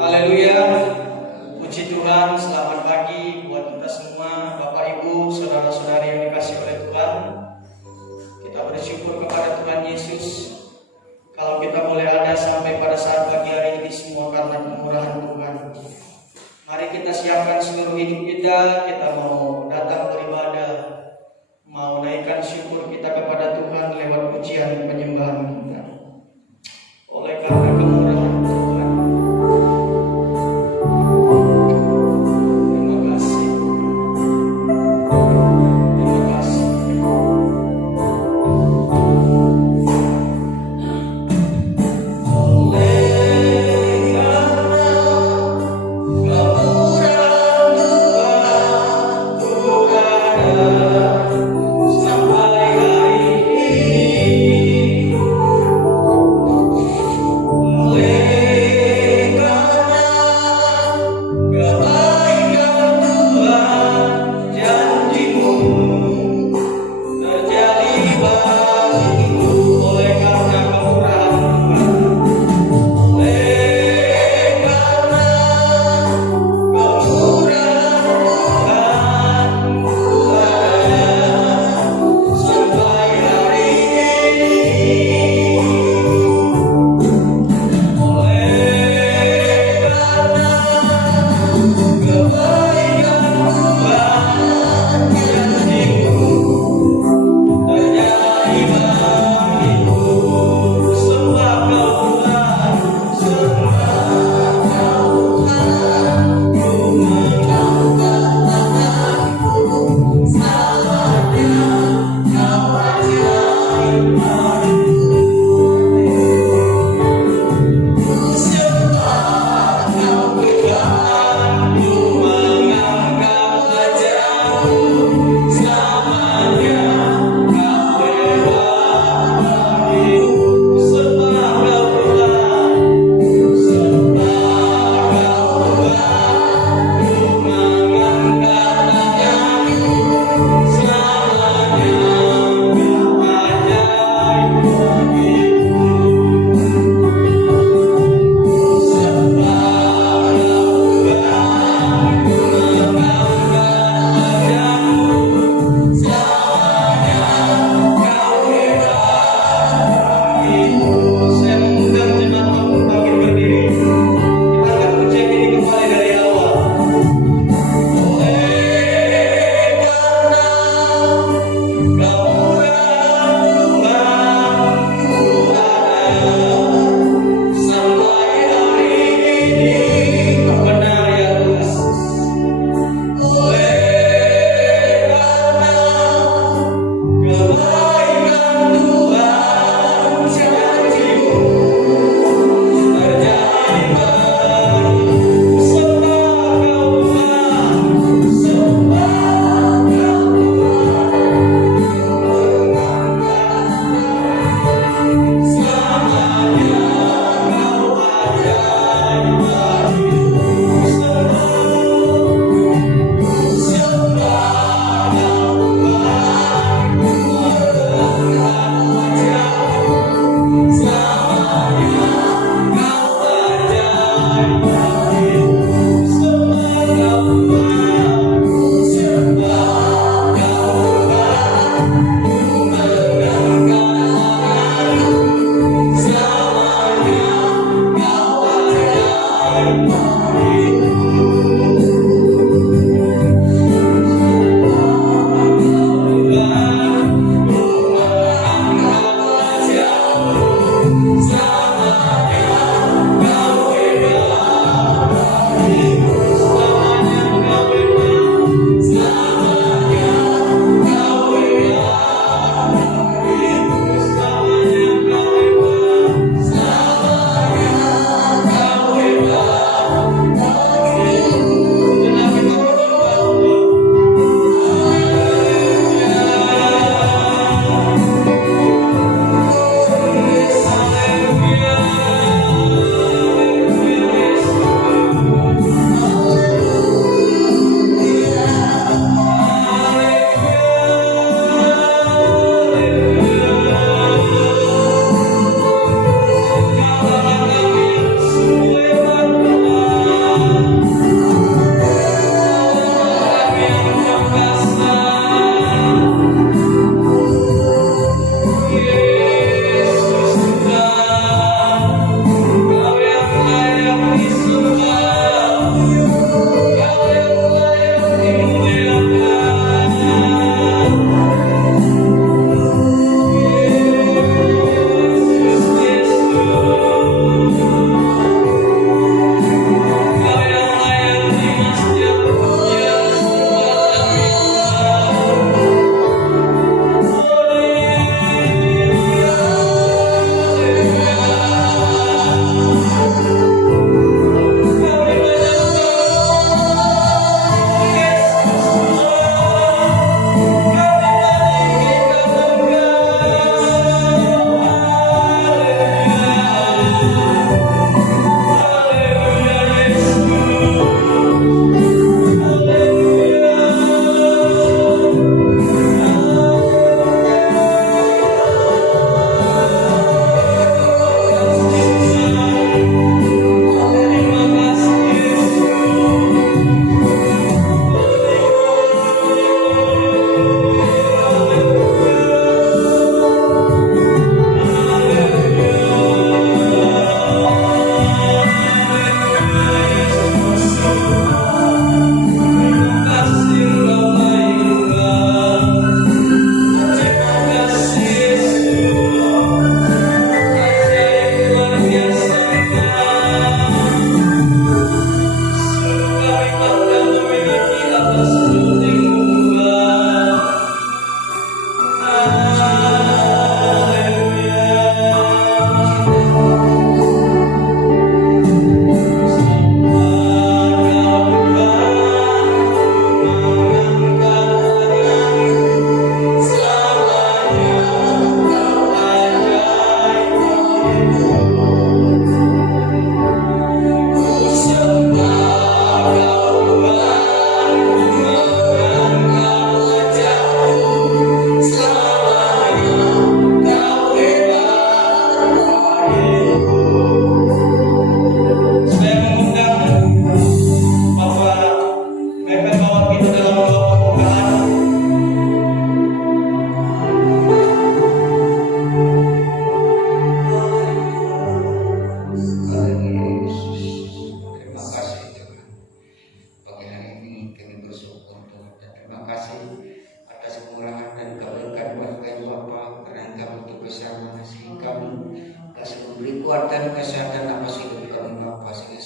Haleluya. Puji Tuhan, selamat pagi buat kita semua, Bapak Ibu, saudara-saudari yang dikasihi oleh Tuhan. Kita bersyukur kepada Tuhan Yesus kalau kita boleh ada sampai pada saat pagi hari ini, semua karena kemurahan Tuhan. Mari kita siapkan seluruh hidup kita mau datang beribadah, mau naikkan syukur kita kepada Tuhan lewat pujian penyembahan kita. Oleh karena kemurahan Tuhan. Terima kasih. Terima kasih.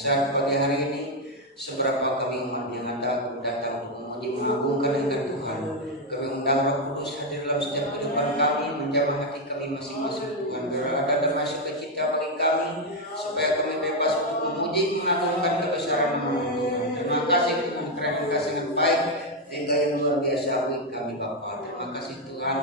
saat pagi hari ini, seberapa kami umat yang datang untuk memuji mengagungkan dengan Tuhan. Kami undang Roh Kudus hadir dalam setiap kehidupan kami, menjamah hati kami masing-masing Tuhan. Biar ada damai sukacita bagi kami, supaya kami bebas untuk memuji mengagungkan kebesaran nama Tuhan. Terima kasih Tuhan karena Engkau sangat baik, Engkau yang luar biasa bagi kami Bapa. Terima kasih Tuhan.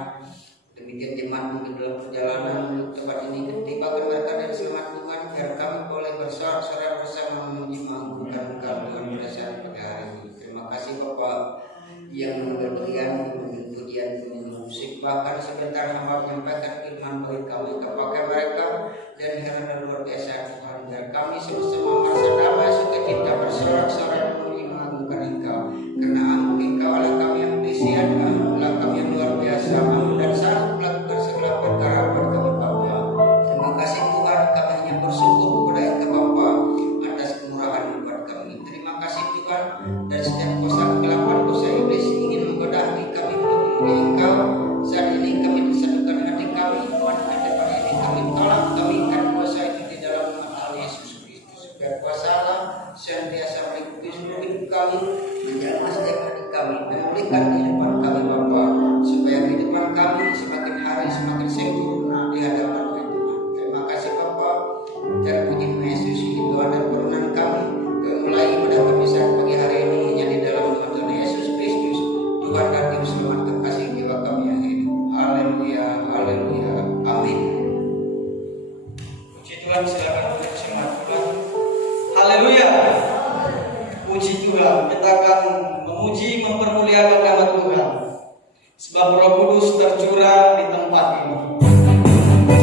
Demikian jemaatmu di dalam perjalanan menuju tempat ini, ketibakan mereka dan selamat Tuhan, biar kami boleh bersorak-sorai bersama memuji mengagungkan Engkau Tuhan pada saat pagi hari ini. Terima kasih Bapak yang memberikan pujian musik, bahkan sebentar hamba menyampaikan firman bagi kami, kepakai mereka dan karena luar biasa Tuhan, biar kami sama-sama merasa damai sukacita bersorak-sorai memuji mengagungkan Engkau, karena Engkau Allah kami yang berisian, Allah kami yang luar biasa, dan sanggup melakukan segala perkara buat kami Bapa. Terima kasih Tuhan, kami hanya bersyukur kepada Engkau Bapa atas kemurahan buat kami. Terima kasih Tuhan, dan setiap kuasa kegelapan, kuasa iblis ingin menggoda hati kami untuk memuji Engkau. Saat ini kami disatukan hati kami, Tuhan, depan ini kami tolak, kami ikat kuasa itu di dalam nama Yesus Kristus. Biar kuasa Allah senantiasa mengikuti seluruh hidup kami, menjamah setiap hati kami, memulihkan kehidupan kami Bapa, supaya kehidupan kami semakin hari semakin sempurna di hadapan Tuhan. Terima kasih Bapa, terpuji Yesus Tuhan dan perunan kami, mulai pada kami saat pagi hari ini hanya di dalam nama Tuhan Yesus Kristus, Tuhan dan Juru Selamat terkasih jiwa kami yang hidup. Haleluya, haleluya, amin. Puji Tuhan, silakan untuk semangat Tuhan. Haleluya. Puji Tuhan, kita akan memuji mempermuliakan nama Tuhan, sebab Roh Kudus tercurah di tempat ini. Tercurah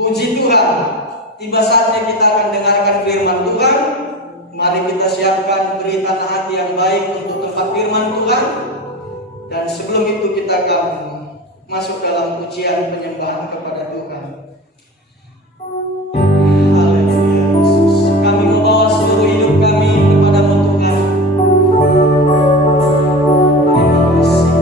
Puji Tuhan, tiba saatnya kita akan dengarkan firman Tuhan. Mari kita siapkan beri tanah hati yang baik untuk tempat firman Tuhan. Dan sebelum itu kita akan masuk dalam pujian penyembahan kepada Tuhan. Haleluya Yesus. Kami membawa seluruh hidup kami kepadamu Tuhan. Terima kasih.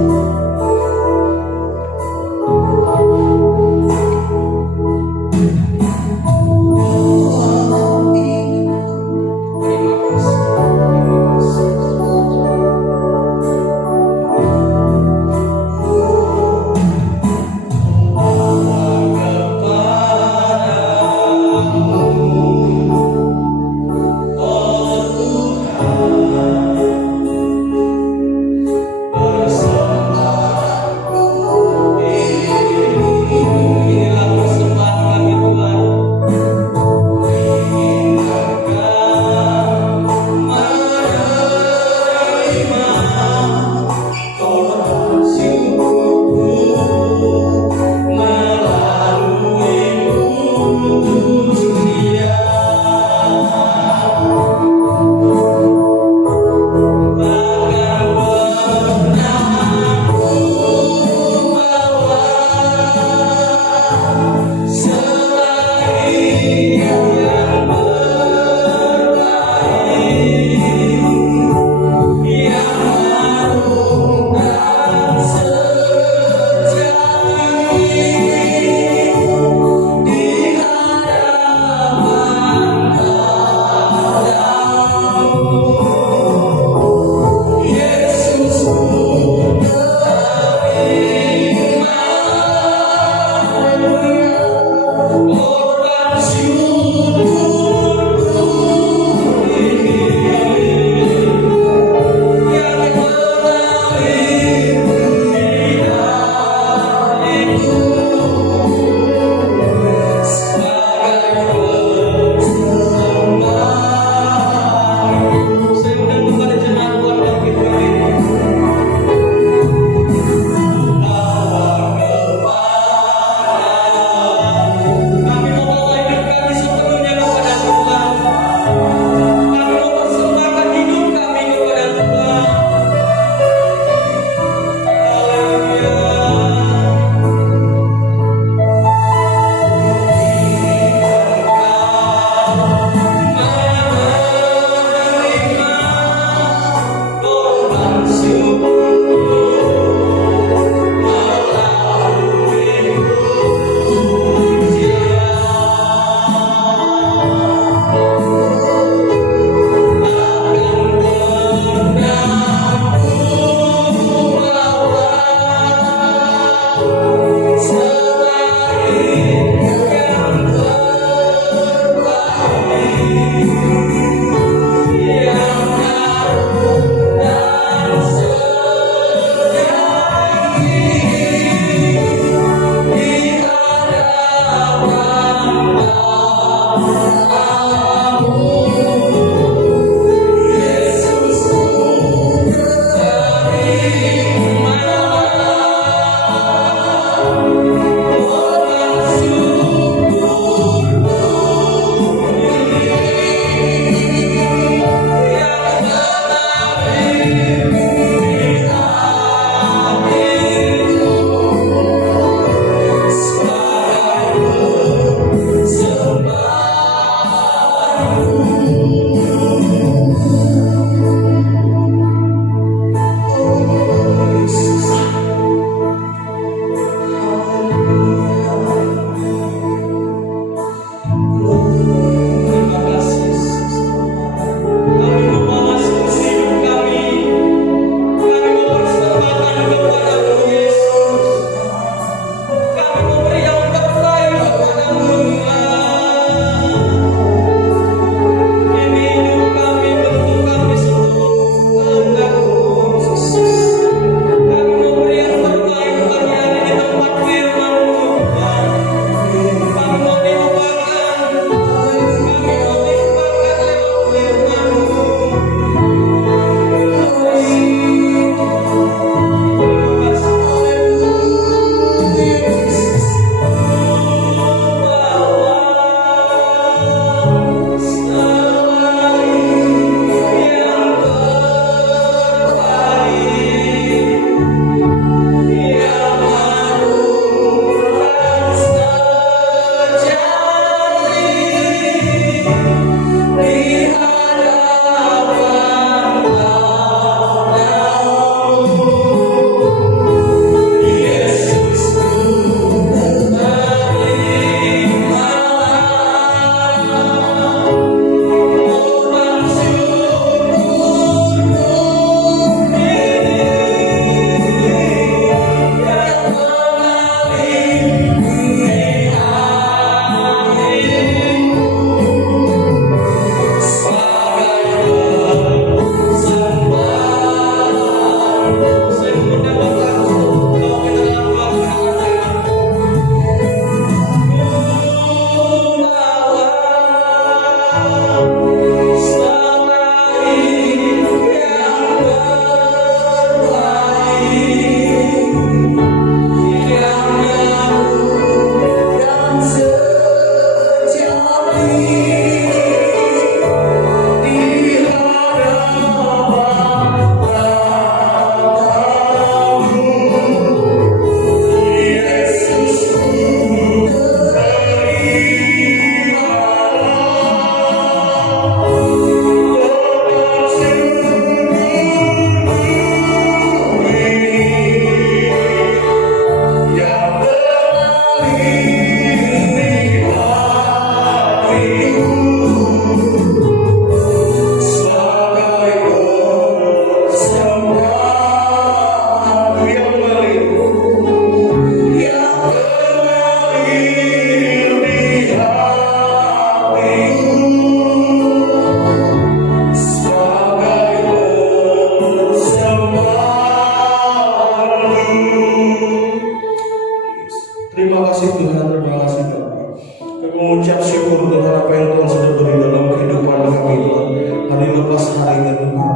Terima kasih Tuhan, terima kasih Bapak. Kami mengucap syukur dengan apa yang Tuhan sudah beri dalam kehidupan kami Tuhan. Hari lepas hari ini Tuhan.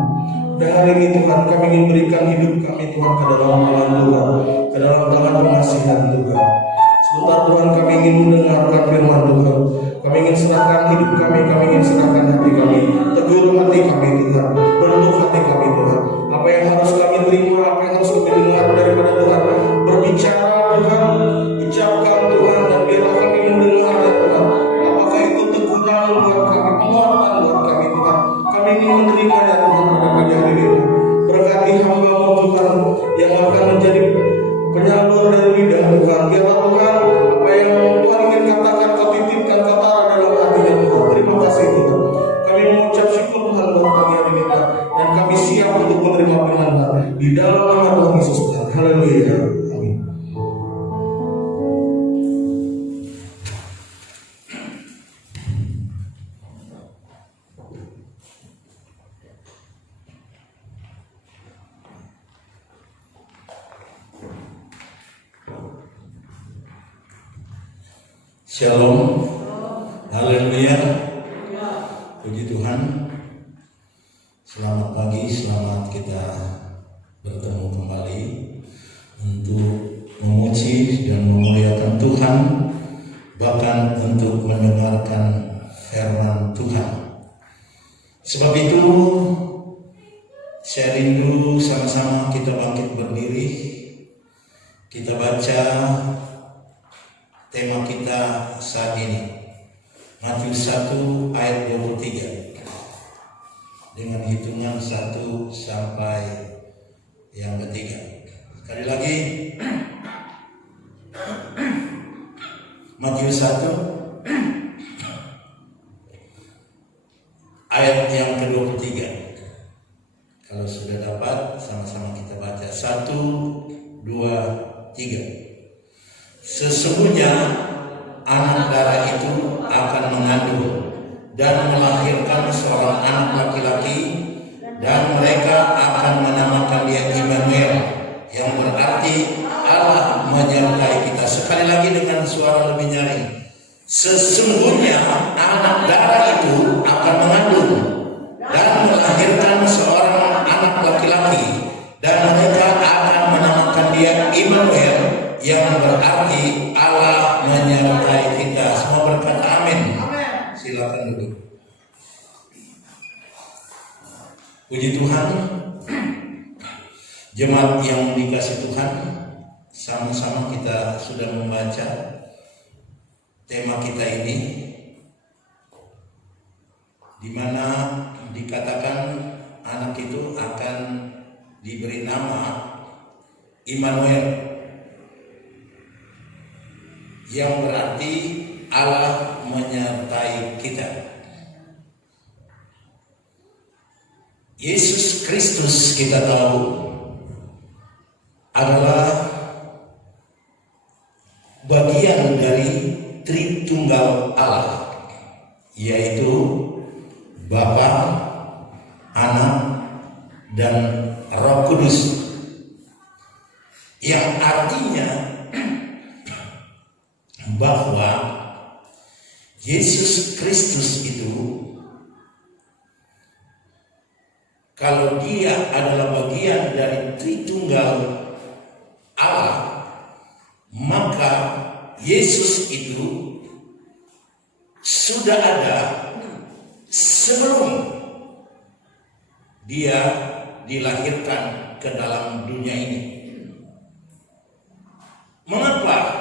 Dan hari ini Tuhan kami ingin berikan hidup kami Tuhan ke dalam tangan Tuhan, ke dalam tangan pengasihan Tuhan. Sebentar Tuhan kami ingin mendengarkan firman Tuhan. Kami ingin serahkan hidup kami ingin serahkan hati kami. Tegur hati kami Tuhan, bentuk hati kami Tuhan. Apa yang harus kami terima, apa yang harus kami dengar daripada Tuhan. Berbicara Tuhan, ucapkan Tuhan, dan biarlah kami mendengar ya Tuhan. Apakah itu teguran buat kami, penguatan buat kami Tuhan. Kami ingin menerima ya Tuhan pada pagi hari ini. Berkati hamba-Mu Tuhan yang akan menjadi penyalur dari lidah Tuhan. Biarlah Tuhan apa yang Tuhan ingin katakan, Kau titipkan kata dalam hatinya Tuhan. Terima kasih Tuhan. Kami mengucap syukur Tuhan buat pagi hari ini Tuhan. Dan kami siap untuk menerima firman Tuhan di dalam nama Tuhan Yesus Tuhan. Haleluya. Amin. Shalom, haleluya, puji Tuhan. Selamat pagi, selamat kita bertemu kembali untuk memuji dan memuliakan Tuhan, bahkan untuk mendengarkan firman Tuhan. Sebab itu, saya rindu sama-sama kita bangkit berdiri, kita baca tema kita saat ini, Matius 1 ayat 23, dengan hitungan 1 sampai yang ketiga. Sekali lagi, Matius 1 ayat yang ke-23. Kalau sudah dapat, sama-sama kita baca 1, 2, 3. Sesungguhnya anak darah itu akan mengandung dan melahirkan seorang anak laki-laki, dan mereka akan menamakan dia Immanuel, yang berarti Allah menyertai kita. Sekali lagi dengan suara lebih nyaring. Sesungguhnya anak darah itu akan mengandung dan melahirkan seorang anak laki-laki, dan mereka akan menamakan dia Immanuel, yang berarti Allah menyertai kita. Semua berkata amin. Silakan duduk. Puji Tuhan. Jemaat yang dikasih Tuhan, sama-sama kita sudah membaca tema kita ini, di mana dikatakan anak itu akan diberi nama Immanuel, yang berarti Allah menyertai kita. Yesus Kristus kita tahu adalah bagian dari Tritunggal Allah, yaitu Bapa, Anak, dan Roh Kudus, yang artinya bahwa Yesus Kristus itu, kalau dia adalah bagian dari Tritunggal Allah, maka Yesus itu sudah ada sebelum dia dilahirkan ke dalam dunia ini. Mengapa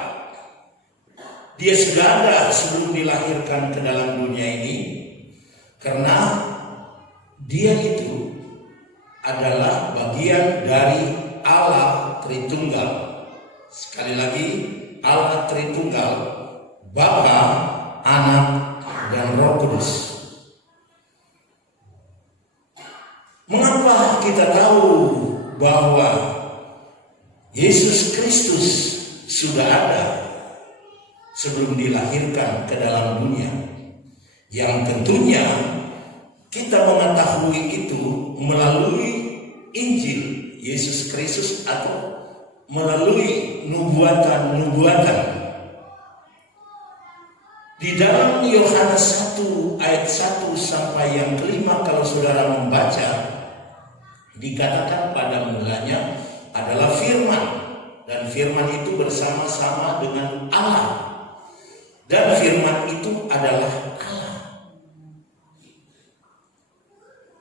dia sudah ada sebelum dilahirkan ke dalam dunia ini? Karena dia itu adalah bagian dari Allah Tritunggal. Sekali lagi, Allah Tritunggal, Bapa, Anak, dan dengan Roh Kudus. Mengapa kita tahu bahwa Yesus Kristus sudah ada sebelum dilahirkan ke dalam dunia? Yang tentunya kita mengetahui itu melalui Injil Yesus Kristus atau melalui nubuatan-nubuatan. Di dalam Yohanes 1 ayat 1 sampai yang kelima, kalau saudara membaca, dikatakan pada mulanya adalah firman, dan firman itu bersama-sama dengan Allah, dan firman itu adalah Allah.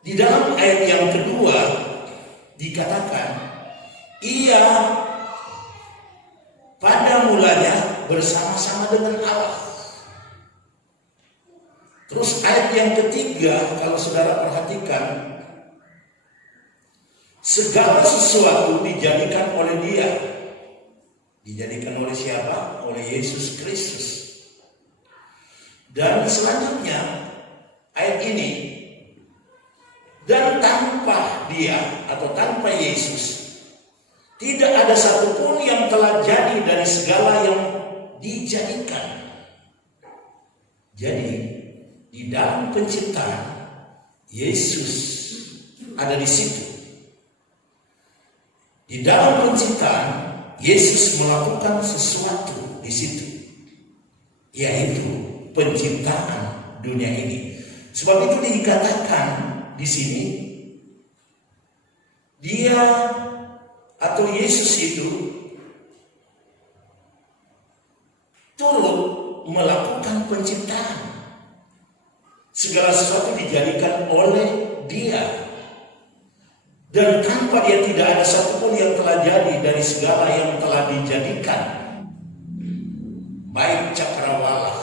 Di dalam ayat yang kedua dikatakan, ia pada mulanya bersama-sama dengan Allah. Terus ayat yang ketiga, kalau saudara perhatikan, segala sesuatu dijadikan oleh Dia. Dijadikan oleh siapa? Oleh Yesus Kristus. Dan selanjutnya ayat ini, dan tanpa Dia atau tanpa Yesus tidak ada satupun yang telah jadi dari segala yang dijadikan. Jadi di dalam penciptaan Yesus ada di situ. Di dalam penciptaan Yesus melakukan sesuatu di situ, yaitu penciptaan dunia ini. Sebab itu dikatakan di sini, Dia atau Yesus itu turut melakukan penciptaan. Segala sesuatu dijadikan oleh Dia, dan tanpa Dia tidak ada satupun yang telah jadi dari segala yang telah dijadikan, baik cakrawala,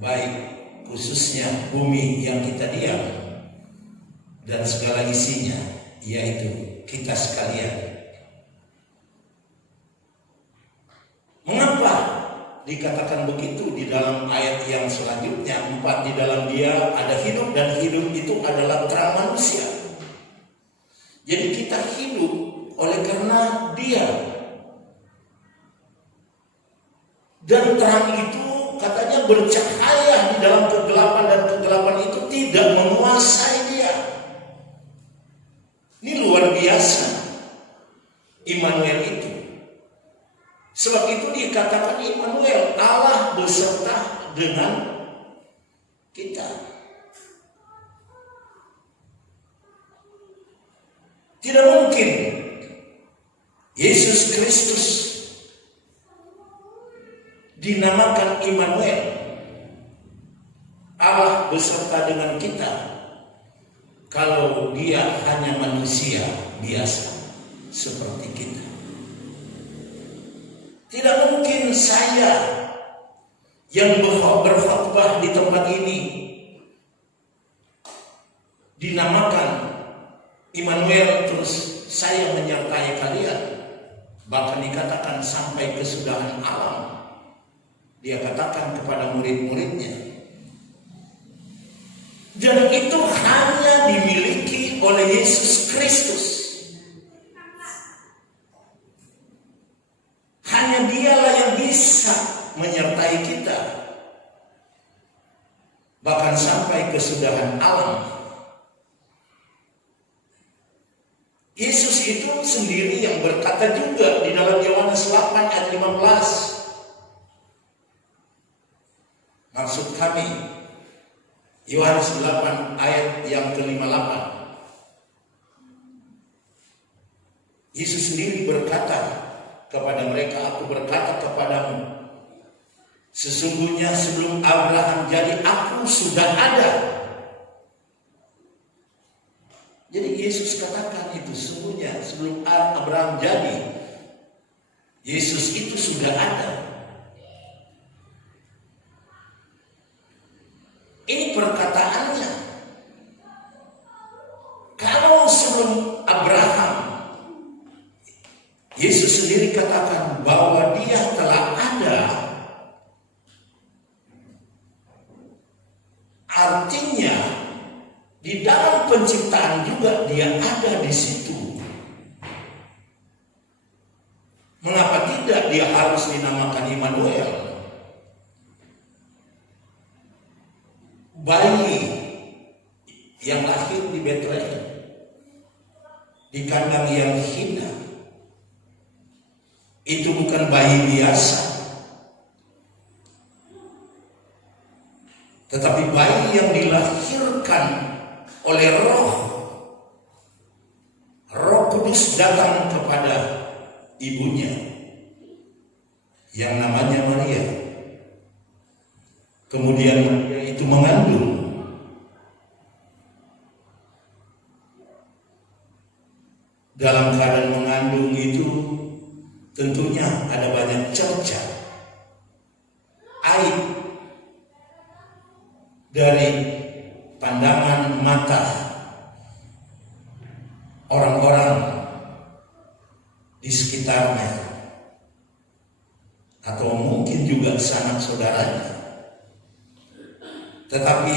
baik khususnya bumi yang kita diam, dan segala isinya, yaitu kita sekalian. Mengapa dikatakan begitu di dalam ayat yang selanjutnya 4? Di dalam Dia ada hidup, dan hidup itu adalah terang manusia. Jadi kita hidup oleh karena Dia. Dan terang itu katanya bercahaya di dalam kegelapan, dan kegelapan itu tidak menguasai Dia. Ini luar biasa Immanuel itu. Sebab itu dikatakan Immanuel, Allah beserta dengan kita. Tidak mungkin Yesus Kristus dinamakan Immanuel, Allah beserta dengan kita, kalau Dia hanya manusia biasa seperti kita. Tidak mungkin saya yang berkhotbah di tempat ini dinamakan Immanuel terus saya menyertai kalian. Bahkan dikatakan sampai kesudahan alam, Dia katakan kepada murid-muridnya. Dan itu hanya dimiliki oleh Yesus Kristus. Hanya Dialah yang bisa menyertai kita, bahkan sampai kesudahan alam. Yesus itu sendiri yang berkata juga di dalam Yohanes 8 ayat 15. Maksud kami Yohanes 8 ayat yang ke-58. Yesus sendiri berkata kepada mereka, aku berkata kepadamu, sesungguhnya sebelum Abraham jadi, aku sudah ada. Jadi Yesus katakan itu, sesungguhnya sebelum Abraham jadi, Yesus itu sudah ada. Ini perkataannya. Kalau sebelum Abraham, Yesus sendiri katakan bahwa Dia telah ada, Artinya di dalam penciptaan juga dia ada di situ. Mengapa tidak dia harus dinamakan Immanuel? Bayi yang lahir di Bethlehem, di kandang yang hina, itu bukan bayi biasa, tetapi bayi yang dilahirkan oleh Roh Kudus datang kepada ibunya yang namanya Maria. Kemudian Maria itu mengandung. Dalam keadaan mengandung itu tentunya ada banyak cerca, aib dari pandangan mata orang-orang di sekitarnya, atau mungkin juga sanak saudaranya. Tetapi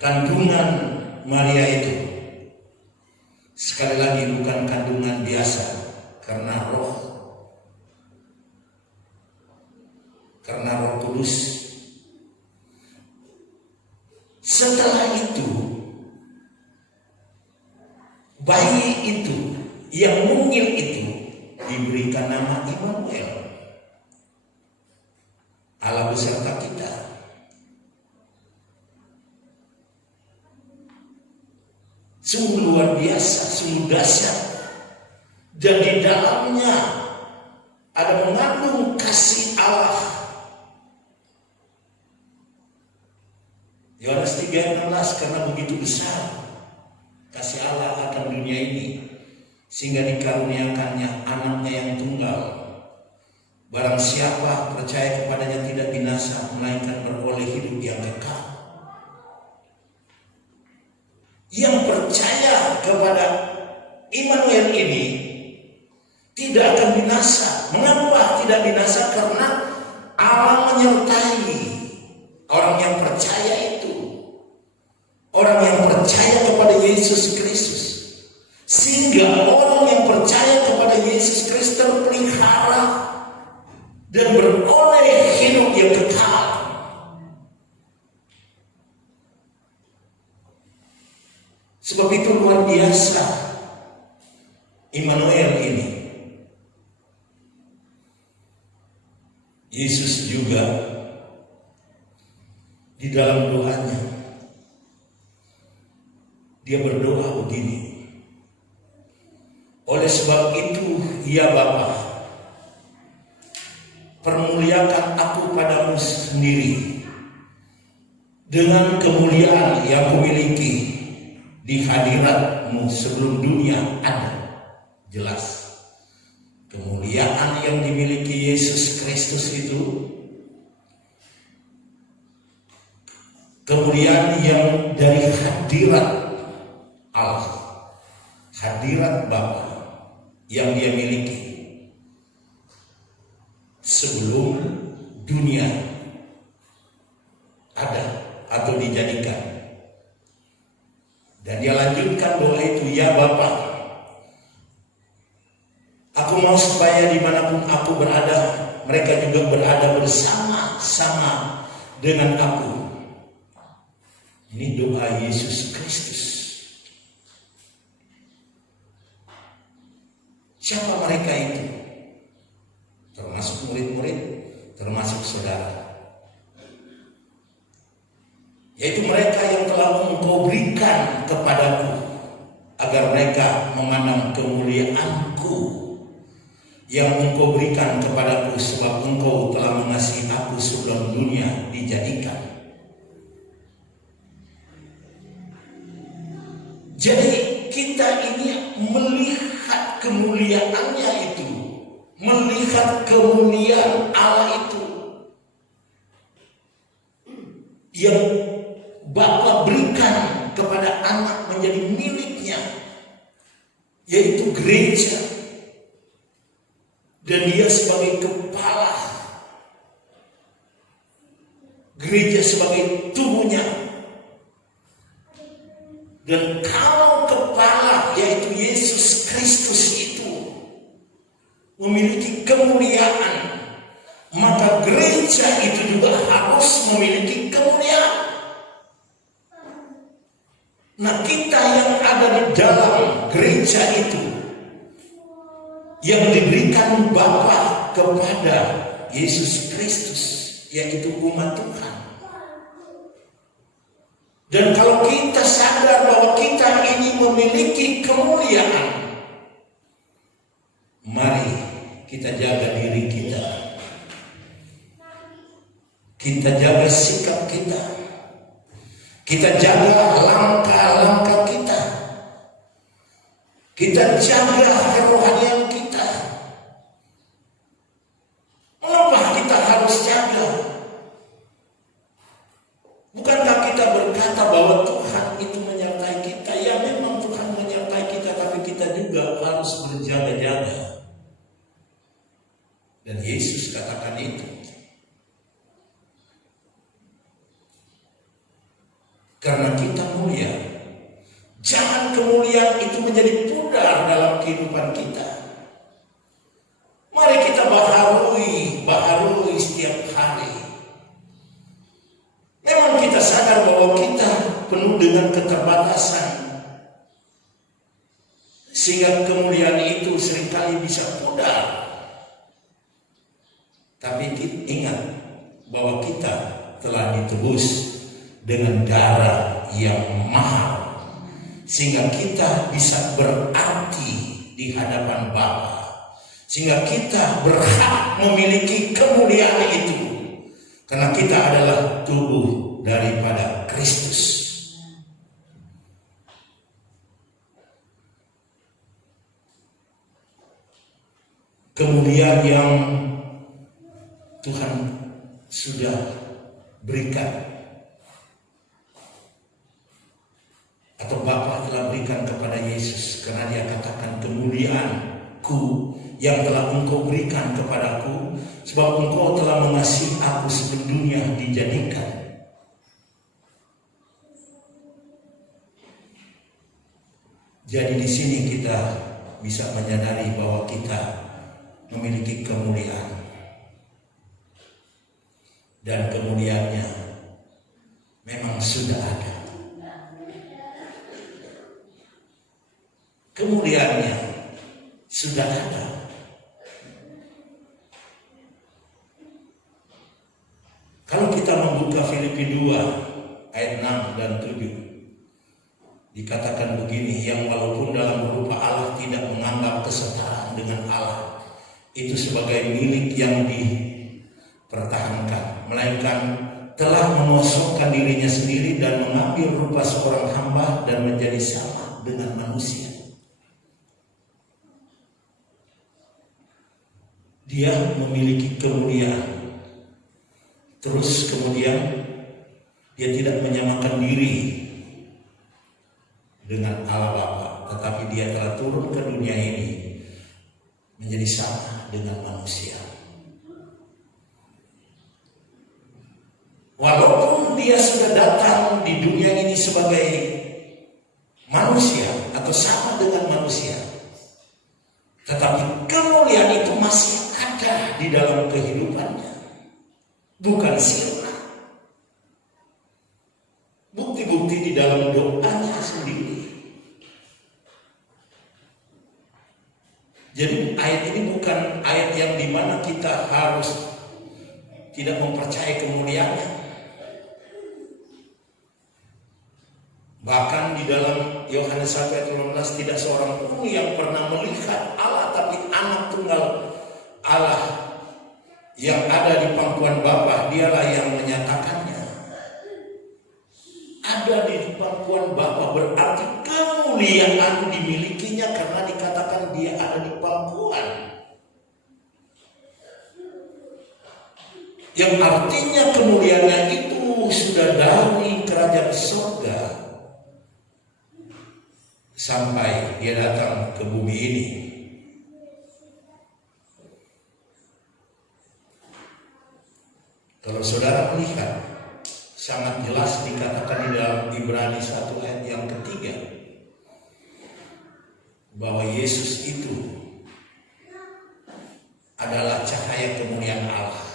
kandungan Maria itu sekali lagi bukan kandungan biasa, karena Roh Kudus. Setelah itu bayi itu yang mungil itu diberikan nama Immanuel, Allah beserta kita. Sungguh luar biasa, sungguh dahsyat, dan di dalamnya ada mengandung kasih Allah. Yohanes 3:16, karena begitu besar kasih Allah akan dunia ini, sehingga dikaruniakannya anaknya yang tunggal. Barang siapa percaya kepadanya tidak binasa, melainkan beroleh hidup yang kekal. Yang percaya kepada Immanuel ini tidak akan binasa. Mengapa tidak binasa? Karena Allah menyertai orang yang percaya itu. Orang yang percaya kepada Yesus Kristus. Sehingga orang yang percaya kepada Yesus Kristus terpelihara dan beroleh hidup yang kekal. Sebab itu luar biasa Immanuel ini. Yesus juga di dalam doanya dia berdoa begini, oleh sebab itu ya Bapa, permuliakan aku padamu sendiri dengan kemuliaan yang kumiliki di hadirat-Mu sebelum dunia ada. Jelas kemuliaan yang dimiliki Yesus Kristus itu kemuliaan yang dari hadirat Allah, hadirat Bapa yang dia miliki sebelum dunia ada atau dijadikan. Dan dia lanjutkan doa itu, ya Bapa, aku mau supaya dimanapun aku berada, mereka juga berada bersama-sama dengan aku. Ini doa Yesus Kristus. Siapa mereka itu? Termasuk murid-murid, termasuk saudara. Yaitu mereka yang telah Engkau berikan kepadaku, agar mereka memandang kemuliaan-Ku yang Engkau berikan kepadaku, sebab Engkau telah mengasihi aku sebelum dunia dijadikan. Jadi kita ini melihat kemuliaannya itu, melihat kemuliaan Allah itu yang Bapa berikan kepada anak menjadi miliknya, yaitu gereja, dan dia sebagai kepala gereja sebagai tubuhnya. Dan kalau kepala yaitu Yesus Kristus itu memiliki kemuliaan, maka gereja itu juga harus memiliki kemuliaan. Nah, kita yang ada di dalam gereja itu yang diberikan Bapa kepada Yesus Kristus, yaitu umat Tuhan. Dan kalau kita sadar bahwa kita ini memiliki kemuliaan, mari kita jaga diri kita. Kita jaga sikap kita. Kita jaga langkah-langkah kita. Kita jaga kerohanian kita. Mengapa kita harus jaga? Bukankah kita berkata bahwa Tuhan itu menyertai kita? Ya, memang Tuhan menyertai kita, tapi kita juga harus berjaga-jaga. Dan Yesus katakan itu. Karena kita mulia, jangan kemuliaan itu menjadi pudar dalam kehidupan kita. Mari kita baharui setiap hari. Memang kita sadar bahwa kita penuh dengan keterbatasan, sehingga kemuliaan itu seringkali bisa pudar. Tapi ingat bahwa kita telah ditebus dengan darah yang mahal, sehingga kita bisa berarti di hadapan Bapa, sehingga kita berhak memiliki kemuliaan itu, karena kita adalah tubuh daripada Kristus. Kemuliaan yang Tuhan sudah berikan, atau Bapa telah berikan kepada Yesus, karena Dia katakan kemuliaan-Ku yang telah Engkau berikan kepadaku, sebab Engkau telah mengasihi aku sebelum dunia dijadikan. Jadi di sini kita bisa menyadari bahwa kita memiliki kemuliaan, dan kemuliaannya memang sudah ada. Kemuliaannya sudah ada. Kalau kita membuka Filipi 2 ayat 6 dan 7, dikatakan begini, yang walaupun dalam rupa Allah tidak menganggap kesetaraan dengan Allah itu sebagai milik yang dipertahankan, melainkan telah mengosongkan dirinya sendiri dan mengambil rupa seorang hamba dan menjadi sama dengan manusia. Dia memiliki kemuliaan. Terus kemudian dia tidak menyamakan diri dengan Allah Bapa, tetapi dia telah turun ke dunia ini menjadi sama dengan manusia. Walaupun dia sudah datang di dunia ini sebagai manusia atau sama dengan manusia, tetapi kemuliaan itu masih ada di dalam kehidupannya, bukan sirna. Bukti-bukti di dalam doanya sendiri. Jadi ayat ini bukan ayat yang dimana kita harus tidak mempercayai kemuliaannya. Bahkan di dalam Yohanes 1 ayat 18, tidak seorang pun yang pernah melihat Allah, tapi anak tunggal Allah yang ada di pangkuan Bapa, dialah yang menyatakannya. Ada di pangkuan Bapa berarti kemuliaan dimilikinya karena dikatakan dia ada di pangkuan. Yang artinya kemuliaannya itu sudah dari kerajaan surga sampai dia datang ke bumi ini. Kalau saudara melihat sangat jelas dikatakan di dalam Ibrani 1 ayat yang ketiga bahwa Yesus itu adalah cahaya kemuliaan Allah.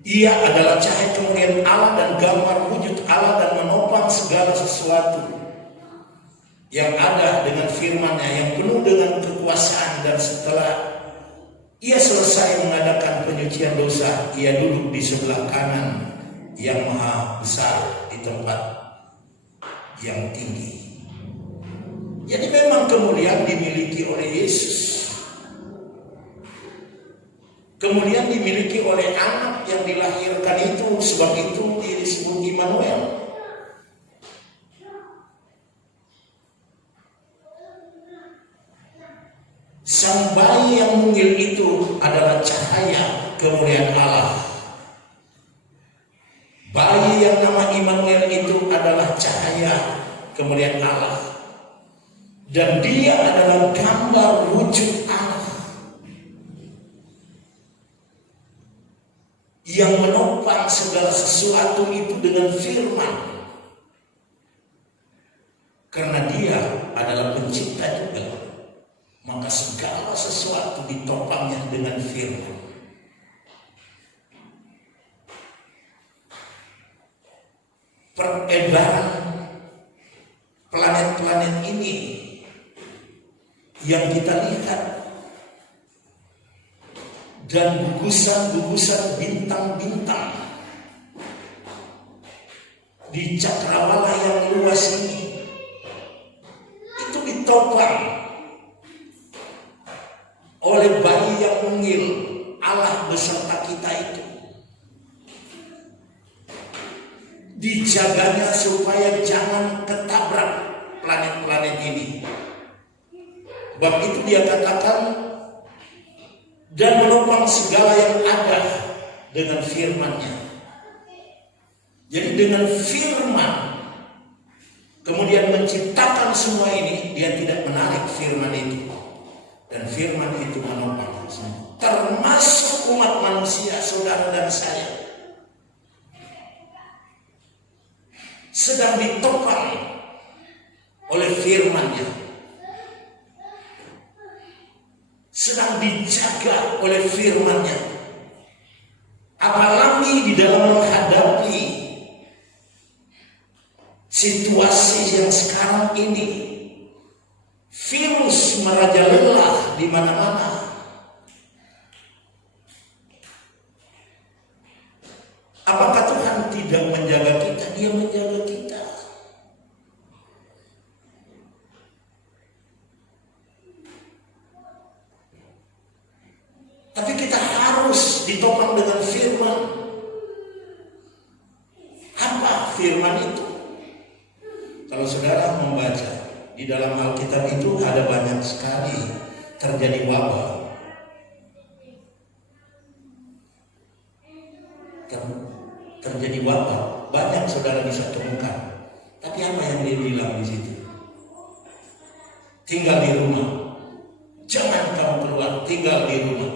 Ia adalah cahaya kemuliaan Allah dan gambar wujud Allah dan menopang segala sesuatu yang ada dengan firman-Nya yang penuh dengan kekuasaan. Dan setelah Ia selesai mengadakan penyucian dosa, Ia duduk di sebelah kanan yang maha besar di tempat yang tinggi. Jadi memang kemuliaan dimiliki oleh Yesus. Kemuliaan dimiliki oleh anak yang dilahirkan itu, sebab itu disebut Immanuel. Sang bayi yang mungil itu adalah cahaya kemuliaan Allah. Bayi yang nama Immanuel itu adalah cahaya kemuliaan Allah. Dan dia adalah gambar wujud Allah yang menopang segala sesuatu itu dengan firman. Karena dia adalah pencipta juga, maka segala sesuatu ditopangnya dengan firman. Peredaran planet-planet ini yang kita lihat dan gugusan-gugusan bintang-bintang di cakrawala yang luas ini itu ditopang oleh bayi yang mungil Allah beserta kita itu. Dijaganya supaya jangan ketabrak planet-planet ini. Bab itu dia katakan, dan menopang segala yang ada dengan firman-Nya. Jadi dengan firman kemudian menciptakan semua ini, dia tidak menarik firman itu. Dan firman itu menopang semua, termasuk umat manusia, saudara dan saya, sedang ditopang oleh firman-Nya, sedang dijaga oleh firman-Nya. Apalagi di dalam menghadapi situasi yang sekarang ini, virus merajalela di mana-mana. Apakah Tuhan tidak menjaga kita? Dia menjaga kita. Tapi kita harus ditopang dengan firman. Apa firman itu? Kalau saudara membaca di dalam Alkitab itu ada banyak sekali terjadi wabah. Terjadi wabah, banyak saudara bisa temukan. Tapi apa yang dia bilang di situ? Tinggal di rumah. Jangan kamu keluar, tinggal di rumah.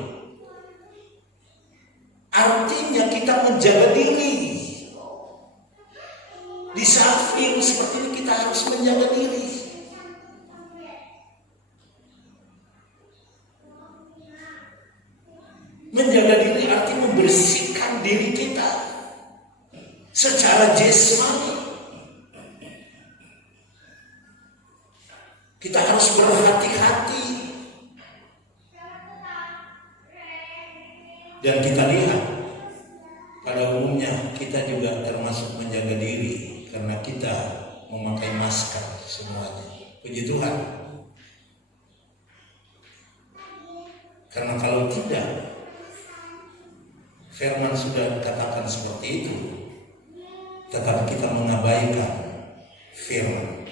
Artinya kita menjaga diri. Di saat virus seperti ini kita harus menjaga diri. Menjaga diri artinya membersihkan diri kita secara jasmani. Kita harus berhati-hati. Dan kita lihat pada umumnya kita juga termasuk menjaga diri karena kita memakai masker semuanya. Puji Tuhan. Karena kalau tidak, firman sudah katakan seperti itu, tetapi kita mengabaikan firman.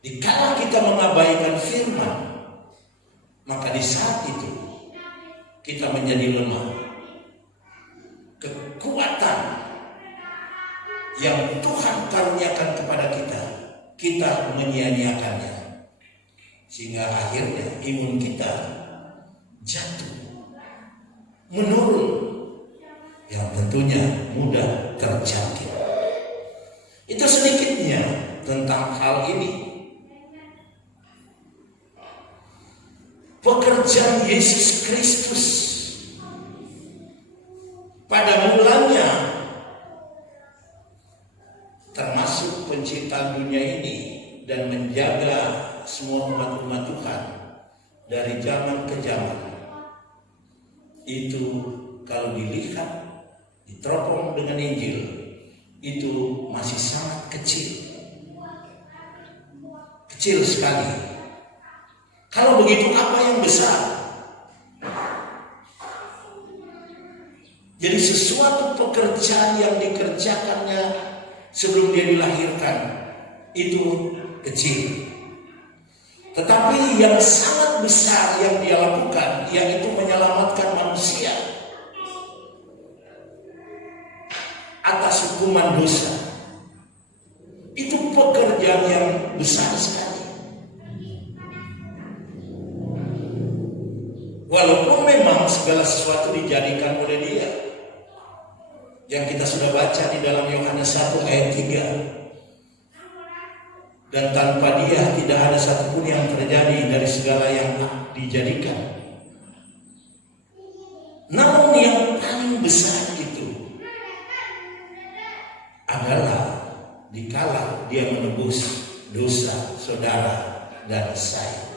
Dikala kita mengabaikan firman, maka di saat itu kita menjadi lemah. Kekuatan yang Tuhan karuniakan kepada kita, kita menyia-nyiakannya. Sehingga akhirnya imun kita jatuh. menurun yang tentunya mudah terjangkit. Itu sedikitnya tentang hal ini. Pekerjaan Yesus Kristus pada mulanya termasuk penciptaan dunia ini dan menjaga semua umat-umat Tuhan dari zaman ke zaman. Itu kalau dilihat, diteropong dengan Injil, itu masih sangat kecil. Kecil sekali. Kalau begitu apa yang besar? Jadi sesuatu pekerjaan yang dikerjakannya sebelum dia dilahirkan itu kecil. Tetapi yang sangat besar yang dia lakukan, yaitu menyelamatkan manusia atas hukuman dosa. Itu pekerjaan yang besar sekali. Walaupun memang segala sesuatu dijadikan oleh dia, yang kita sudah baca di dalam Yohanes 1 ayat 3. Dan tanpa dia tidak ada satupun yang terjadi dari segala yang dijadikan. Namun yang paling besar itu adalah dikala dia menebus dosa saudara dan saya.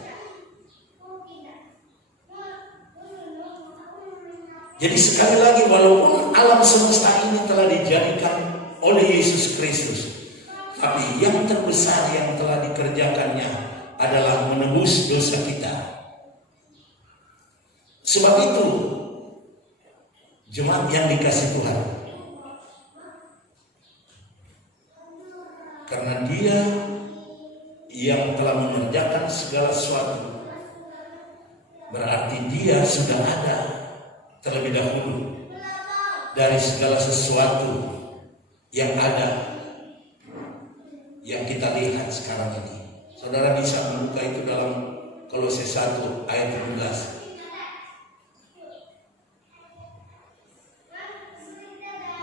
Jadi sekali lagi, walaupun alam semesta ini telah dijadikan oleh Yesus Kristus, tapi yang terbesar yang telah dikerjakannya adalah menebus dosa kita. Sebab itu, jemaat yang dikasihi Tuhan, karena dia yang telah mengerjakan segala sesuatu, berarti dia sudah ada terlebih dahulu dari segala sesuatu yang ada, yang kita lihat sekarang ini. Saudara bisa membuka itu dalam Kolose 1 ayat 17.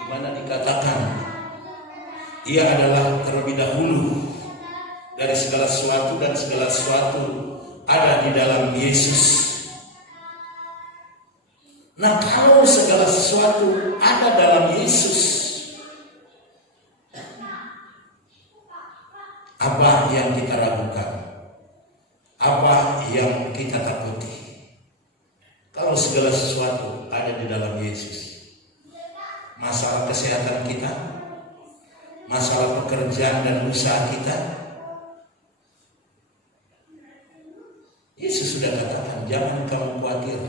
Di mana dikatakan ia adalah terlebih dahulu dari segala sesuatu, dan segala sesuatu ada di dalam Yesus. Nah, kalau segala sesuatu ada dalam Yesus, apa yang kita ragukan? Apa yang kita takuti? Kalau segala sesuatu ada di dalam Yesus, masalah kesehatan kita, masalah pekerjaan dan usaha kita, Yesus sudah katakan, jangan kamu khawatir.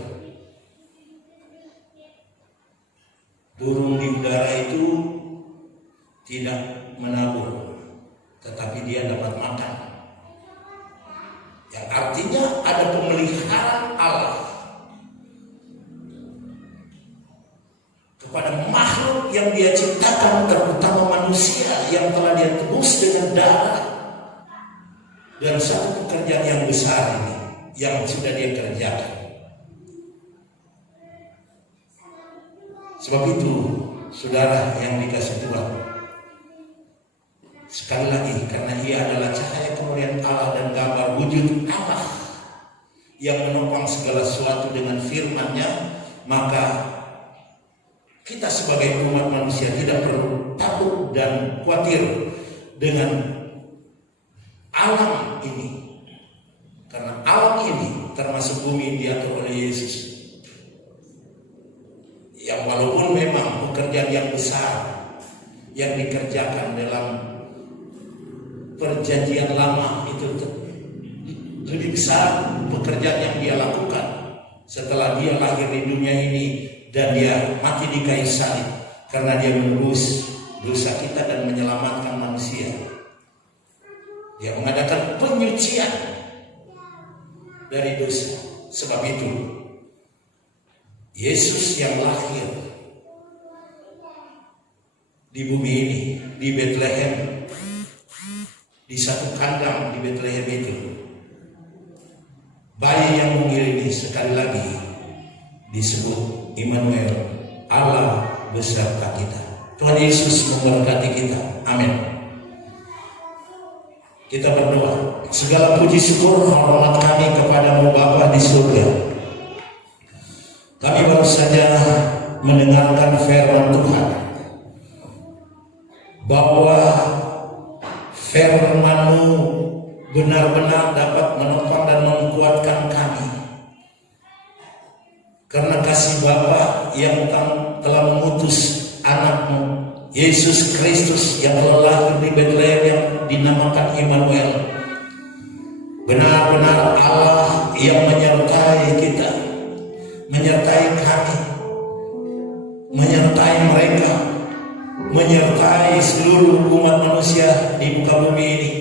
Burung di udara itu tidak menabur, tetapi dia dapat makan. Yang artinya ada pemeliharaan Allah kepada makhluk yang dia ciptakan, terutama manusia yang telah dia tebus dengan darah. Dan satu pekerjaan yang besar ini yang sudah dia kerjakan. Sebab itu, saudara yang dikasihi Tuhan, sekali lagi, karena ia adalah cahaya kemuliaan Allah dan gambar wujud Allah yang menopang segala sesuatu dengan firman-Nya, maka kita sebagai umat manusia tidak perlu takut dan khawatir dengan alam ini, karena alam ini termasuk bumi diatur oleh Yesus. Yang walaupun memang pekerjaan yang besar yang dikerjakan dalam perjanjian lama itu lebih besar pekerjaan yang dia lakukan setelah dia lahir di dunia ini dan dia mati di kayu salib karena dia menebus dosa kita dan menyelamatkan manusia. Dia mengadakan penyucian dari dosa. Sebab itu Yesus yang lahir di bumi ini, di Bethlehem, di satu kandang di Bethlehem itu, bayi yang mungil ini sekali lagi disebut Immanuel, Allah beserta kita. Tuhan Yesus memberkati kita. Amin. Kita berdoa. Segala puji syukur hormat kami kepadamu Bapa di surga. Kami baru saja mendengarkan firman Tuhan, bahwa firman-Mu benar-benar dapat menopang dan menguatkan kami. Karena kasih Bapa yang telah mengutus anak-Mu Yesus Kristus yang telah lahir di Betlehem yang dinamakan Immanuel, benar-benar Allah yang menyertai kita, menyertai kami, menyertai mereka, menyertai seluruh umat manusia di muka bumi ini.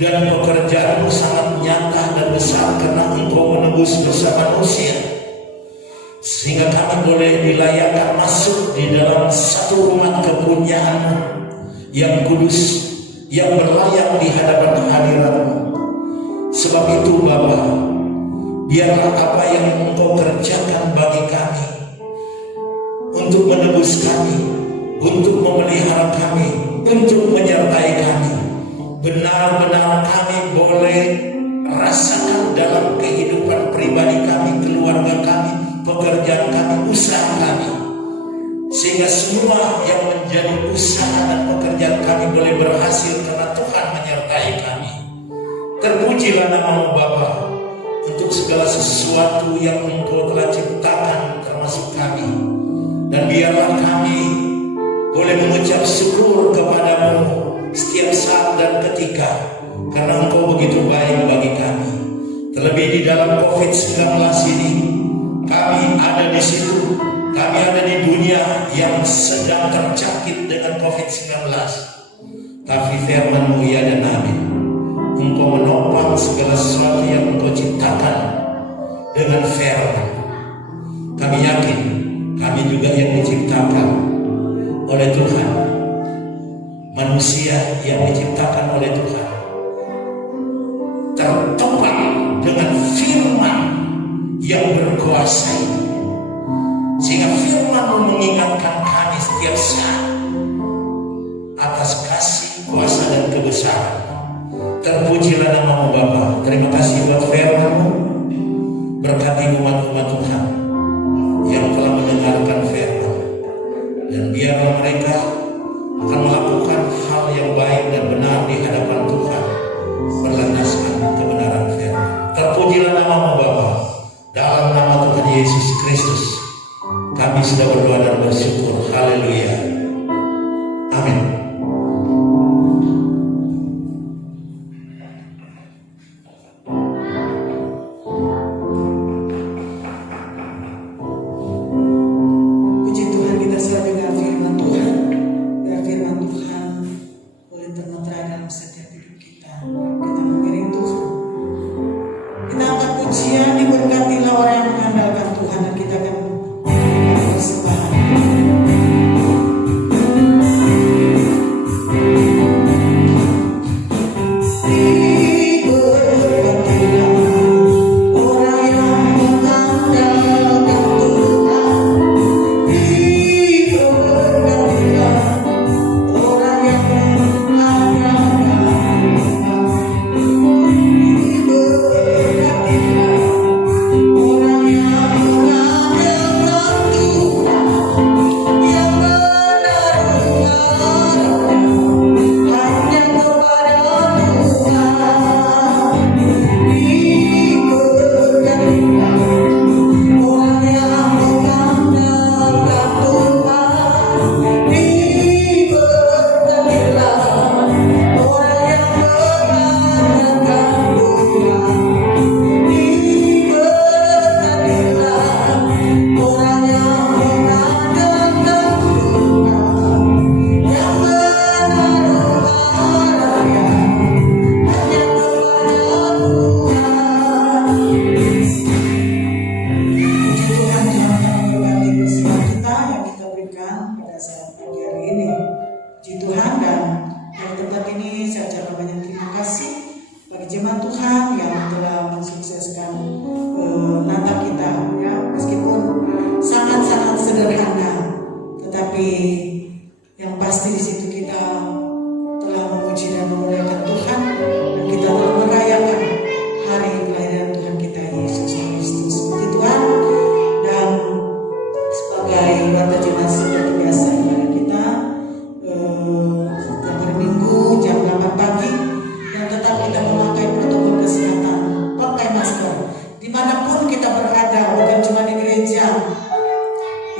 Dan pekerjaanmu sangat nyata dan besar karena Engkau menebus dosa manusia, sehingga kami boleh dilayakkan masuk di dalam satu umat kepunyaan-Mu yang kudus, yang berlayak di hadapan hadirat-Mu. Sebab itu Bapa, biarlah apa yang Engkau kerjakan bagi kami, untuk menebus kami, untuk memelihara kami, untuk menyertai kami, benar-benar kami boleh rasakan dalam kehidupan pribadi kami, keluarga kami, pekerjaan kami, usaha kami, sehingga semua yang menjadi usaha dan pekerjaan kami boleh berhasil karena Tuhan menyertai kami. Terpujilah nama-Mu Bapa untuk segala sesuatu yang Engkau telah ciptakan termasuk kami, dan biarlah kami boleh mengucap syukur kepada-Mu setiap saat dan ketika, karena Engkau begitu baik bagi kami. Terlebih di dalam COVID-19 ini, kami ada di situ, kami ada di dunia yang sedang terjangkit dengan COVID-19. Tapi firman-Mu ya dan amin, Engkau menopang segala sesuatu yang Engkau ciptakan dengan firman. Kami yakin kami juga yang diciptakan oleh Tuhan, manusia yang diciptakan oleh Tuhan, tertopang dengan firman yang berkuasa ini, sehingga firman-Mu mengingatkan kami setiap saat atas kasih, kuasa dan kebesaran. Terpujilah nama-Mu Bapa. Terima kasih buat firman-Mu. Berkati umat-umat Tuhan yang telah mendengarkan firman, dan biarlah mereka akan melakukan hal yang baik dan benar di hadapan Tuhan berlandaskan kebenaran firman. Terpujilah nama-Mu Bapa. Dalam nama Tuhan Yesus Kristus kami sudah berdoa dan bersyukur. Haleluya. Amin. Puji Tuhan, kita selalu dengar firman Tuhan. Biar firman Tuhan boleh termeterai dalam setiap hidup kita. Kita mengiring Tuhan. Kita angkat pujian, diberkatilah orang yang mengandalkan Tuhan, dan kita akan memberikan persembahan.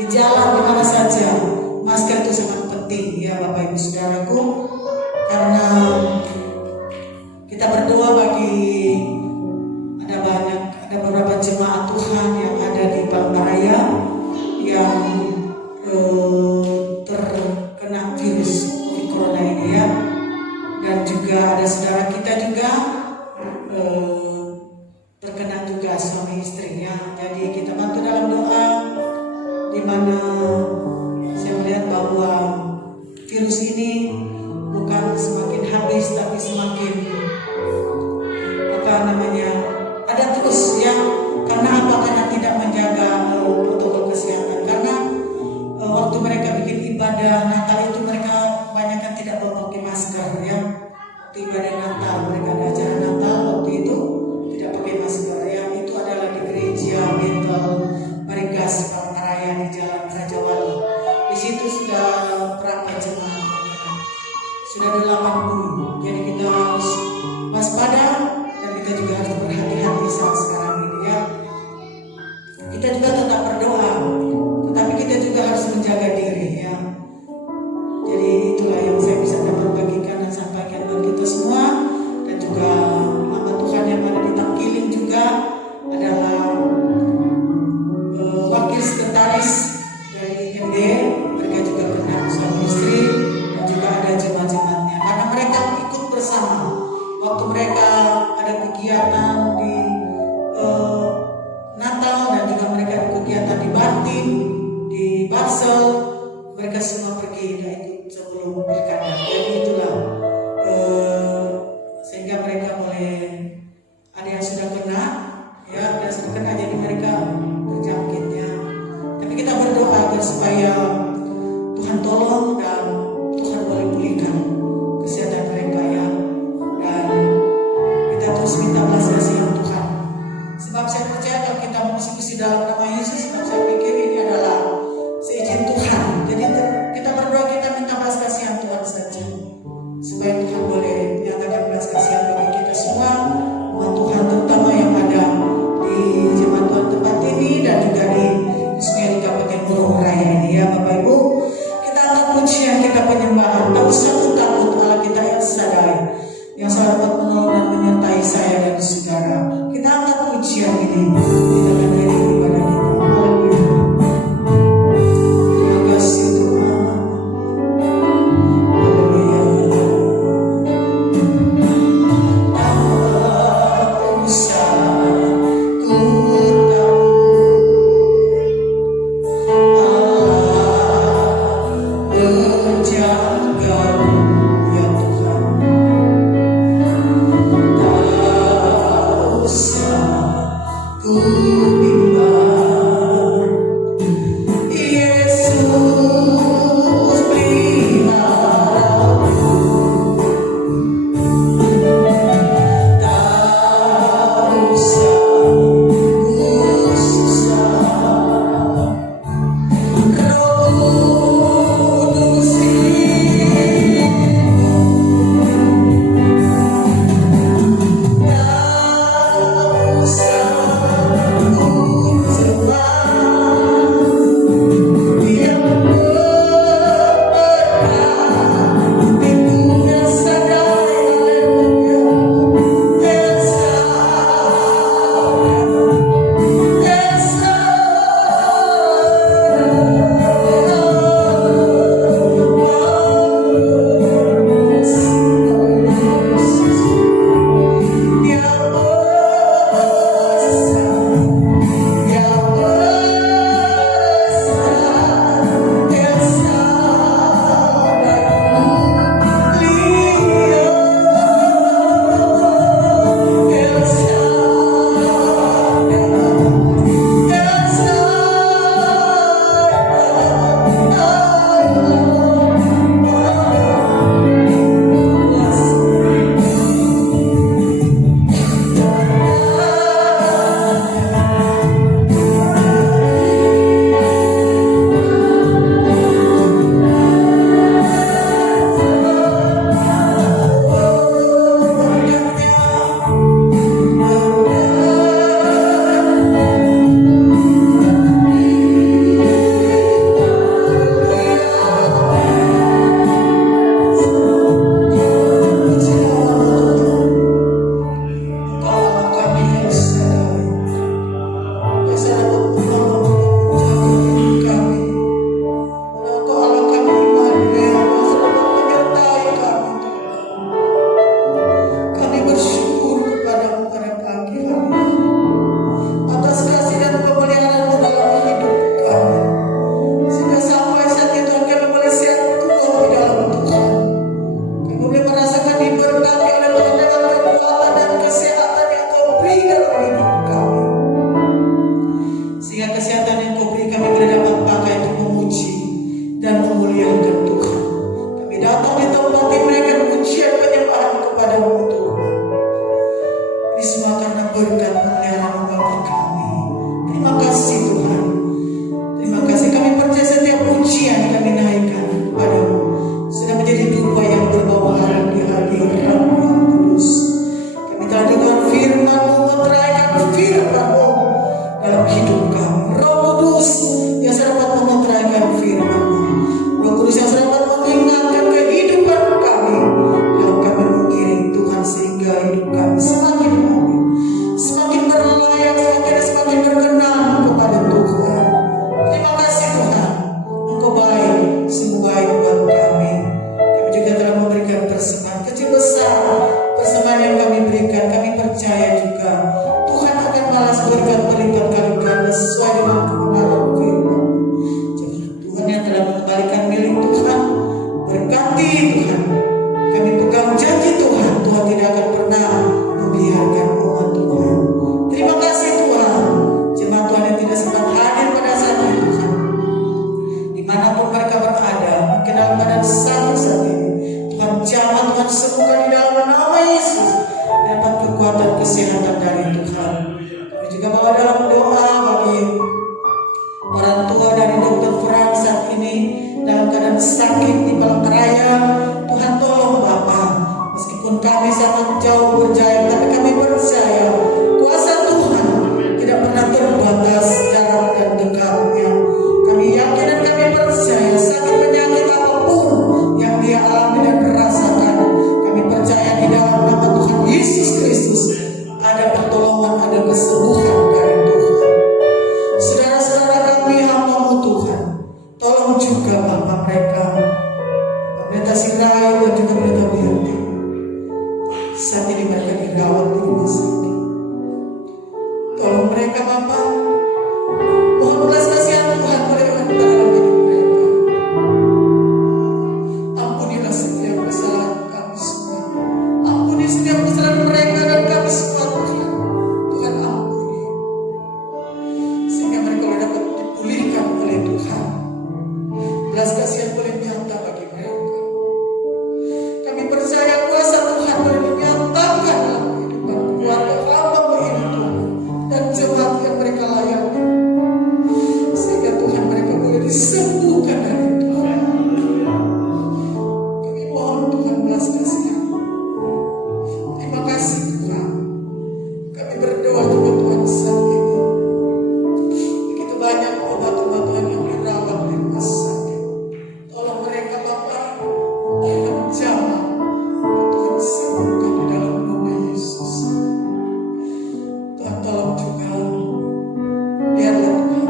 di jalan di mana saja. Masker itu sangat penting ya Bapak Ibu Saudaraku, karena kita berdoa bagi ada beberapa jemaat Tuhan yang ada di Palangkaraya yang terkena virus COVID Corona ini ya, dan juga ada saudara kita juga terkena juga suami istrinya. Jadi kita bantu dalam doa, di mana saya melihat bahwa virus ini bukan semakin habis tapi semakin ada terus ya. Karena apa? Karena tidak menjaga protokol kesehatan. Karena waktu mereka bikin ibadah Natal itu mereka kebanyakan tidak memakai masker ya. Waktu ibadah Natal, mereka ada acara Natal waktu itu tidak pakai masker ya. Itu adalah di gereja Betel Marigas Palangkaraya di Jalan Raja Wali. Di situ sudah berapa jemaat? Sudah 80. Jadi kita harus waspada dan kita juga harus berhati-hati saat sekarang ini ya. Kita juga tetap berdoa, tetapi kita juga harus menjaga diri ya. Jadi itulah yang saya bisa dapat bagikan dan sampaikan buat kita semua. Dan juga hamba Tuhan yang ada di Tangkiling juga adalah wakil sekretaris dari MD, mereka juga kena suami istri, dan juga ada jemaat-jemaatnya, karena mereka ikut bersama waktu mereka ada kegiatan di Natal, dan juga mereka ada kegiatan di Bantin, di Barsel, mereka semua pergi dan ikut sebelum pilkada. Jadi itulah sehingga mereka boleh, ada yang sudah kena ya, ada yang sudah kena, jadi mereka terjangkitnya. Tapi kita berdoa agar supaya Tuhan tolong dan Tuhan boleh pulihkan kesehatan mereka ya, dan kita terus minta belas kasihan Tuhan. Sebab saya percaya kalau kita bersekusi dalam nama Yesus, sebab saya pikir ini adalah seizin Tuhan. Jadi kita berdoa, kita minta belas kasihan Tuhan saja, supaya Tuhan boleh menyatakan belas kasihan bagi kita semua, umat Tuhan terutama yang ada di jemaat Tuhan tempat ini dan juga di khususnya di Kabupaten Borong Raya ini ya Bapak Ibu. Kita angkat pujian, kita penyembahan. Tak usah takut, Allah kita yang sadar, yang selalu dapat menolong dan menyertai saya dan saudara. Kita angkat pujian ini, kita akan dari ibadah kita. Haleluya. Terima kasih Tuhan. Haleluya. Tak usah ku menjagamu ya Tuhan. Tak usah ku Sehingga kesehatan yang Kau beri kami boleh dapat pakai untuk memuji dan memuliakan Tuhan. Kami datang di tempat ini mereka pujian penyembahan kepada-Mu Tuhan. Ini semua karena berkat pemeliharaan Bapa kami. Terima kasih Tuhan. Terima kasih, kami percaya setiap pujian kami naikkan kepada-Mu sudah menjadi dupa yang berbau harum di hadirat-Mu yang kudus. Kami telah dengar firman-Mu, meteraikan firman-Mu dalam hidup kami. Roh Kudus yang dapat memeteraikan firman-Mu, Roh Kudus yang dapat mengingatkan kehidupan kami, kalau kami mengiring Tuhan sehingga hidup kami semakin hari semakin berlayak, semakin berkenan kepada Tuhan. Terima kasih Tuhan, Engkau baik, sungguh baik buat kami. Kami juga telah memberikan persembahan kecil besar, persembahan yang kami berikan, kami percaya juga Tuhan akan balas berkat berlipat kali ganda sesuai dengan kebenaran firman. Tuhan yang telah mengembalikan milik Tuhan, berkati Tuhan. Kami pegang janji Tuhan, Tuhan tidak akan pernah membiarkan umat Tuhan. Terima kasih Tuhan, jemaat Tuhan yang tidak sempat hadir pada saat ini Tuhan, dimanapun mereka berada, mungkin dalam keadaan sakit saat ini, Tuhan jamah, Tuhan sembuhkan di dalam nama Yesus, dapat kekuatan kesehatan dari Tuhan. Kami juga bawa dalam doa bagi orang tua dari Dr. Frank saat ini dalam keadaan sakit di Palangkaraya. Tuhan tolong Bapa, meskipun kami sangat jauh berjaya, tapi kami percaya kuasa Tuhan tidak pernah terbatas jarak dan dekatnya. Kami yakin dan kami percaya sakit penyakit apapun yang dia alami dan rasakan, kami percaya di dalam nama Tuhan Yesus Kristus ada pertolongan, ada kesembuhan dari Tuhan. Saudara-saudara kami hamba-Mu Tuhan, tolong juga Bapak mereka, Pendeta Sirai dan juga Pendeta Bianti. Saat ini mereka dirawat di rumah sakit. Tolong mereka Bapak, mohon belas kasihan Tuhan melewati dalam hidup mereka. Ampunilah setiap kesalahan kami semua. Ampuni setiap kesalahan mereka dan kami semua Tuhan. Tuhan ampuni, sehingga mereka boleh dapat dipulihkan oleh Tuhan. Belas kasihan boleh nyata bagi mereka. Kami percaya kuasa Tuhan boleh dinyatakan dalam kehidupan keluarga hamba-Mu ini Tuhan, dan jemaat yang mereka layani, sehingga Tuhan mereka boleh disembuhkan dari Tuhan. Kami mohon Tuhan belas kasihan. Terima kasih Tuhan. Kami berdoa juga Tuhan saat ini, begitu banyak obat-obatan yang dirawat di rumah sakit. Tolong mereka Bapak, mereka menjamah, Tuhan sembuhkan di dalam nama Yesus. Tuhan tolong juga, biarlah Tuhan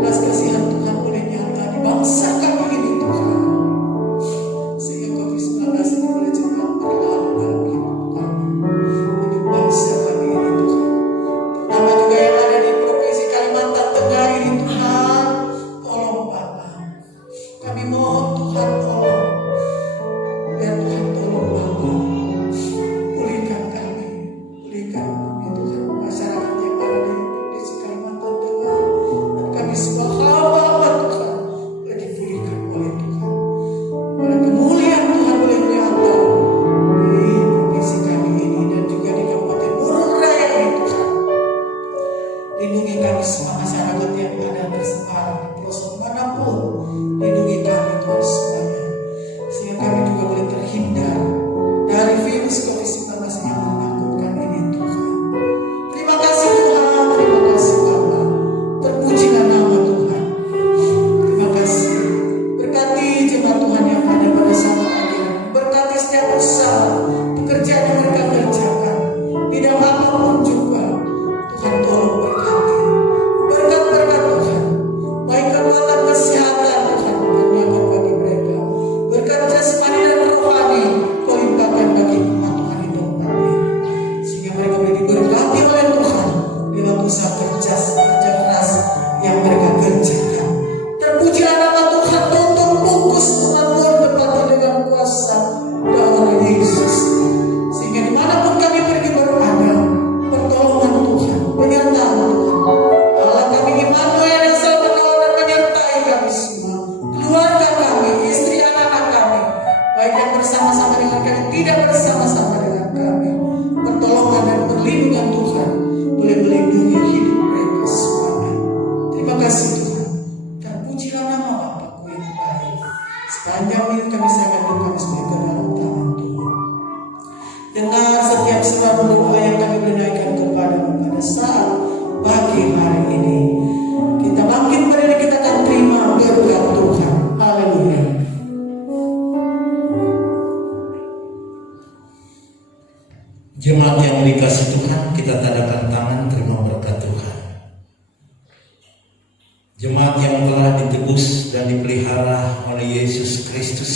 belas kasihan Tuhan boleh nyata di bangsa kami ini Tuhan, sehingga COVID-19 ini boleh cepat berlalu dalam hidup kami, hidup bangsa kami ini Tuhan, terutama juga yang ada di Provinsi Kalimantan Tengah ini Tuhan. Tolong Bapak, kami mohon Tuhan tolong, biar Tuhan tolong Bapak, pulihkan kami, pulihkan kami Tuhan, masyarakat yang ada di Provinsi Kalimantan Tengah, dan kami semua hamba-Hamba Tuhan boleh dipulihkan oleh Tuhan, oleh kemuliaan Tuhan boleh nyata di provinsi kami ini dan juga di Kabupaten Burung Raya ini Tuhan. Lindungi kami semua masyarakat yang ada tersebar di pelosok manapun, lindungi kami Tuhan semuanya, sehingga kami juga boleh terhindar dari virus COVID-19 yang menakutkan ini Tuhan. Terima kasih Tuhan, terima kasih Bapa, terpujilah nama Tuhan. Terima kasih, berkati jemaat Tuhan yang ada pada saat ini, berkati setiap usaha, pekerjaan yang mereka kerjakan, bidang apapun juga Tuhan tolong berkati, berkat-berkat Tuhan, baik kekuatan Emmanuel yang selalu menolong dan menyertai kami semua, keluarga kami, istri anak-anak kami, baik yang bersama-sama dengan kami, tidak bersama-sama dengan kami. Pertolongan dan perlindungan Tuhan boleh melindungi hidup mereka semuanya. Terima kasih Tuhan. Terpujilah nama Bapa-Ku yang baik. Sepanjang hidup kami serahkan kami semua ke dalam tangan Tuhan. Dengar setiap seruan doa yang kami menaikkan kepadamu pada saat pagi hari ini. Kita bangkit berdiri, kita akan terima berkat Tuhan. Haleluya. Jemaat yang dikasih Tuhan, kita tadakan tangan terima berkat Tuhan. Jemaat yang telah ditebus dan dipelihara oleh Yesus Kristus,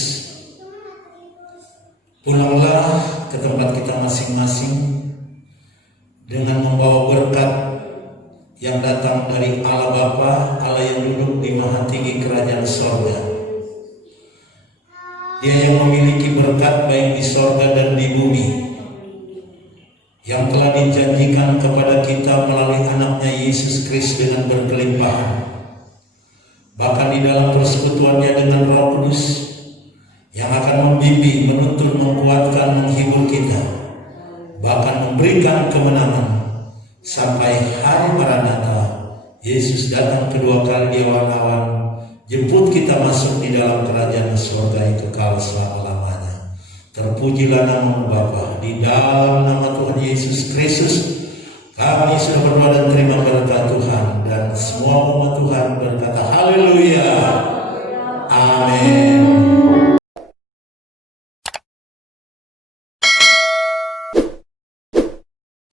pulanglah ke tempat kita masing-masing dengan membawa berkat yang datang dari Allah Bapa, Allah yang duduk di maha tinggi kerajaan sorga. Dia yang memiliki berkat baik di sorga dan di bumi, yang telah dijanjikan kepada kita melalui anaknya Yesus Kristus dengan berkelimpahan. Bahkan di dalam persekutuannya dengan Roh Kudus yang akan membimbing, menuntun, menguatkan, menghibur kita, bahkan memberikan kemenangan sampai hari Maranatha. Yesus datang kedua kali di awan-awan, jemput kita masuk di dalam kerajaan surga yang kekal selama-lamanya. Terpujilah nama Bapa, di dalam nama Tuhan Yesus Kristus kami sudah berdoa dan terima berkat Tuhan, dan semua umat Tuhan berkata haleluya.